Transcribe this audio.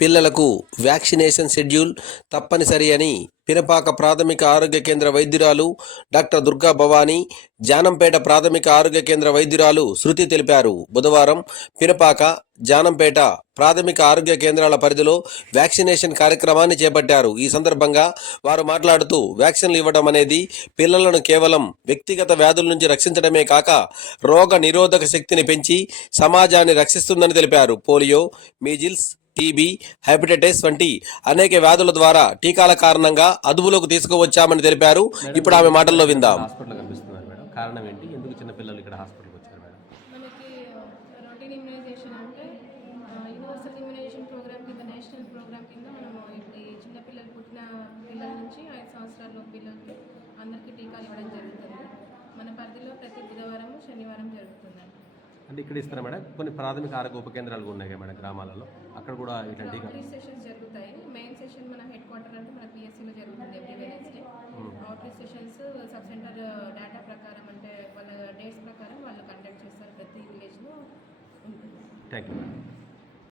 పిల్లలకు vaccination schedule తప్పనిసరి అని పినపాక ప్రాథమిక ఆరోగ్య కేంద్ర వైద్యురాలు డాక్టర్ దుర్గా భవానీ జానంపేట ప్రాథమిక ఆరోగ్య కేంద్ర వైద్యురాలు శృతి తెలిపారు. బుధవారం పినపాక జానంపేట ప్రాథమిక ఆరోగ్య కేంద్రాల పరిధిలో వ్యాక్సినేషన్ కార్యక్రమాన్ని చేపట్టారు. ఈ సందర్భంగా వారు మాట్లాడుతూ వ్యాక్సిన్లు ఇవ్వడం అనేది పిల్లలను కేవలం వ్యక్తిగత వ్యాధుల నుంచి రక్షించడమే కాక రోగ నిరోధక శక్తిని పెంచి సమాజాన్ని రక్షిస్తుందని తెలిపారు. పోలియో మీజిల్స్ టీబీ హెపటైటిస్ వంటి అనేక వ్యాధుల ద్వారా టీకాల కారణంగా అదుపులోకి తీసుకువచ్చామని తెలిపారు. ఇప్పుడు ఆమె మాటల్లో విందాం. హాస్పిటల్ కనిపిస్తున్నారు మేడం. కారణం ఏంటి? ఎందుకు చిన్నపిల్లలు ఇక్కడ హాస్పిటల్కి వచ్చారు మేడం? మనకి రొటీన్ ఇమ్యునైజేషన్ అంటే యూనివర్సల్ ఇమ్యునైజేషన్ ప్రోగ్రామ్ కింద నేషనల్ ప్రోగ్రామ్ కింద మనము ఇప్పుడు ఈ చిన్నపిల్లలు పుట్టిన పిల్లల నుంచి ఐదు సంవత్సరాల పిల్లలకి అందరికీ టీకాలు ఇవ్వడం జరుగుతుంది. మన పరిధిలో ప్రతి బుధవారం శనివారం జరుగుతుంది. అంటే ఇక్కడ ఇస్తారా మేడం? కొన్ని ప్రాథమిక ఆరోగ్య ఉప కేంద్రాలు ఉన్నాయి మేడం గ్రామాలలో. అక్కడ కూడా ఇట్లాంటి సెషన్స్ జరుగుతాయి. మెయిన్ సెషన్ మన హెడ్ క్వార్టర్ అంటే మన పిఎస్సీలో జరుగుతుంది every Wednesday outreach sessions sub centre data ప్రకారం అంటే వాళ్ళ డేట్స్ ప్రకారం వాళ్ళు కండక్ట్ చేస్తారు. ప్రతి విలేజ్లో థ్యాంక్ యూ మేడం